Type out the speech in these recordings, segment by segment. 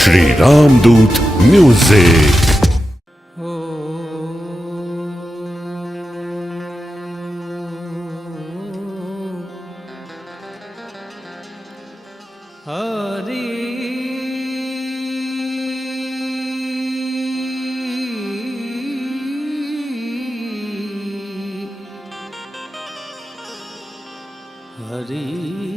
श्री रामदूत music हरी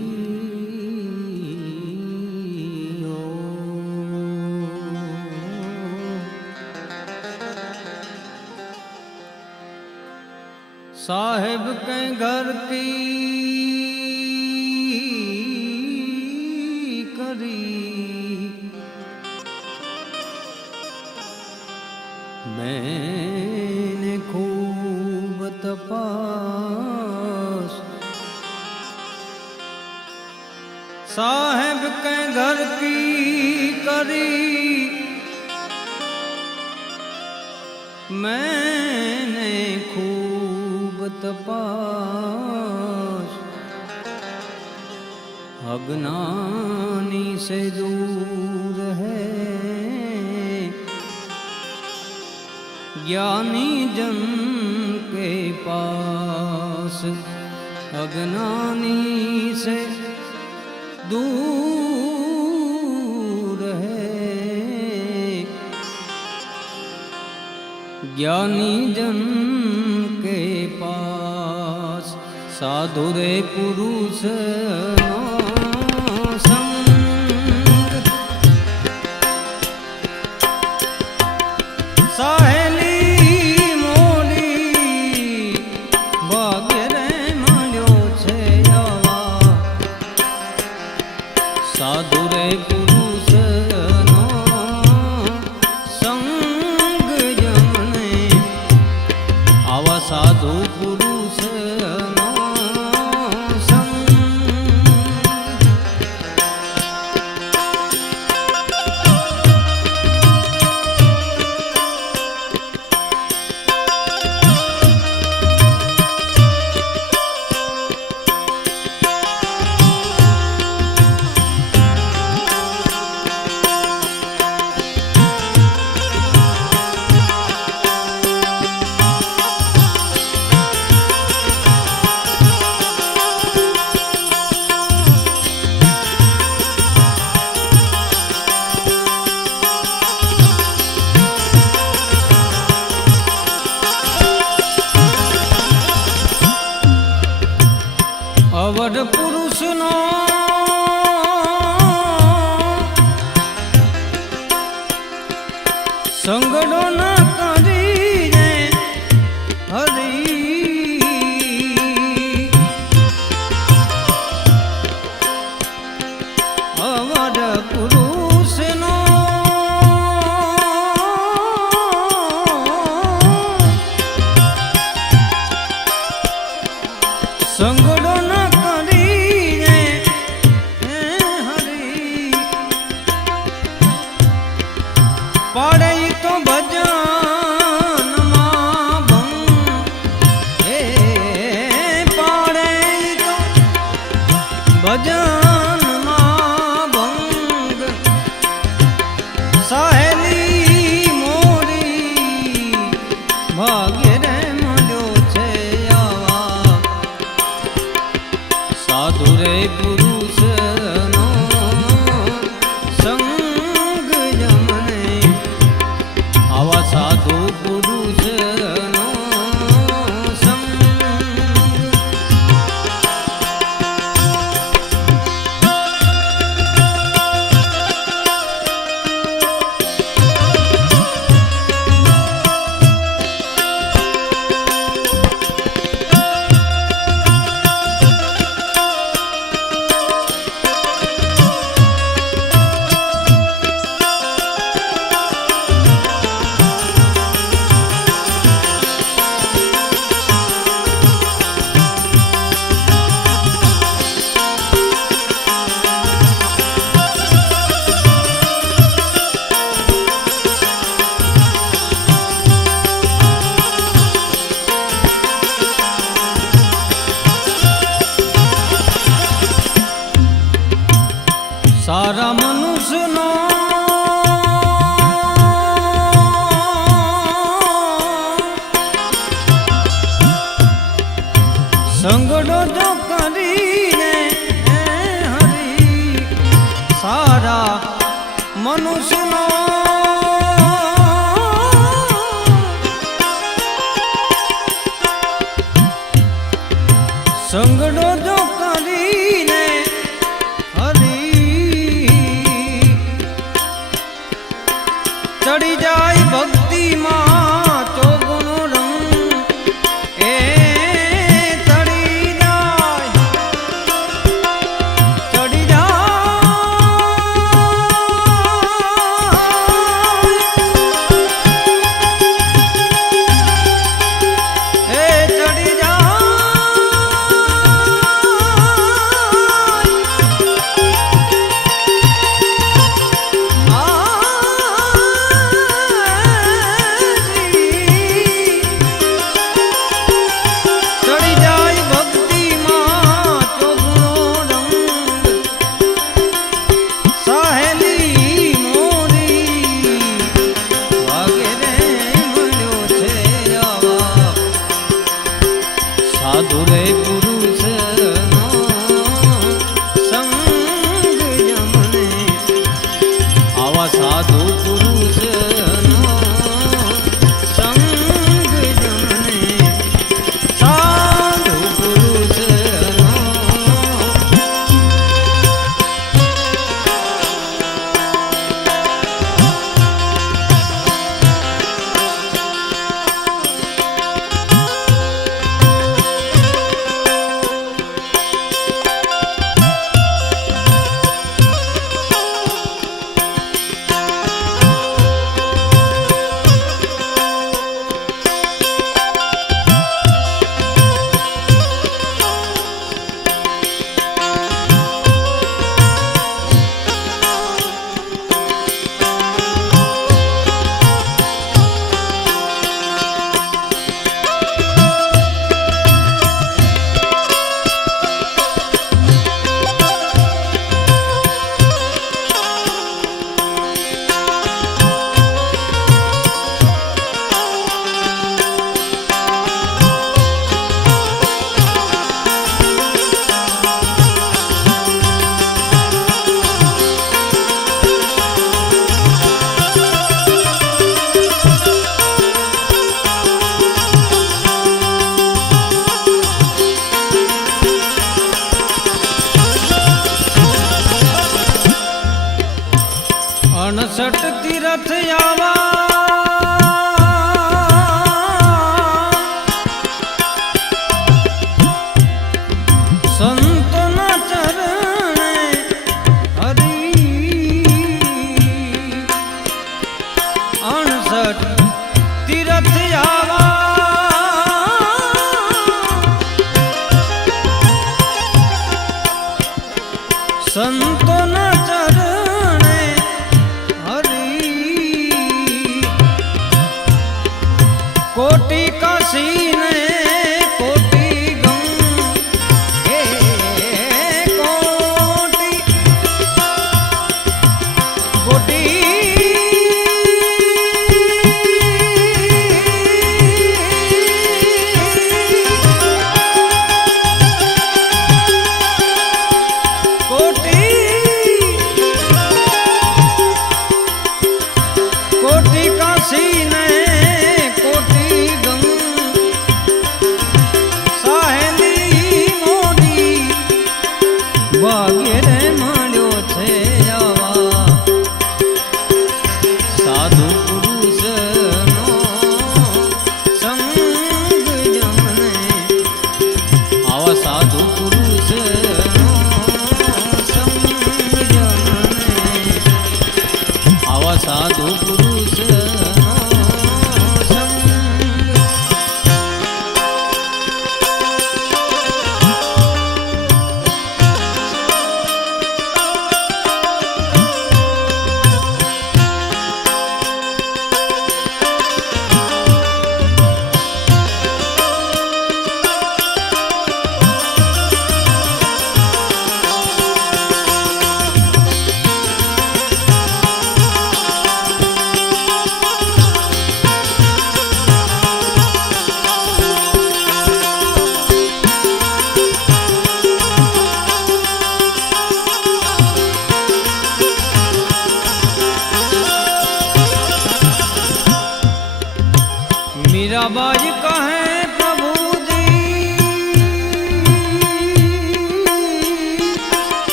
ਸਾਹਿਬ ਕੈ ਘਰ ਕੀ ਕਰੀ? ਮੈਨੇ ਖੂਬ ਤਪਾਸ। ਸਾਹਿਬ ਕੈ ਘਰ ਕੀ ਕਰੀ? ਮੈਂ तपास अज्ञानी से दूर है। ज्ञानी जन के पास अग्नानी से दूर है। ज्ञानी जन રે પાસ સાધુ રે પુરુષ પાડે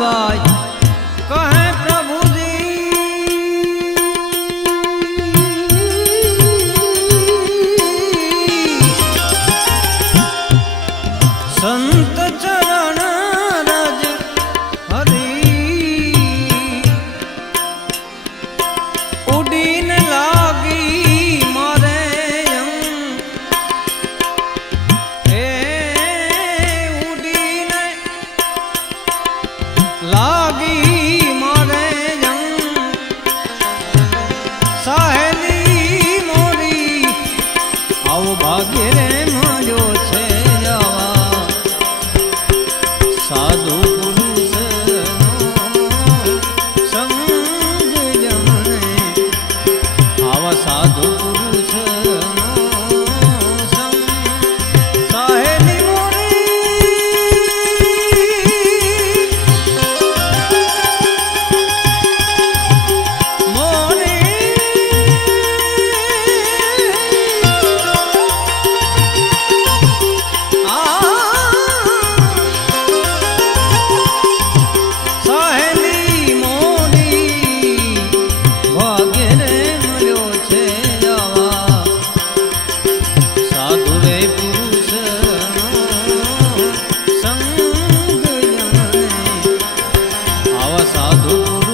বয় do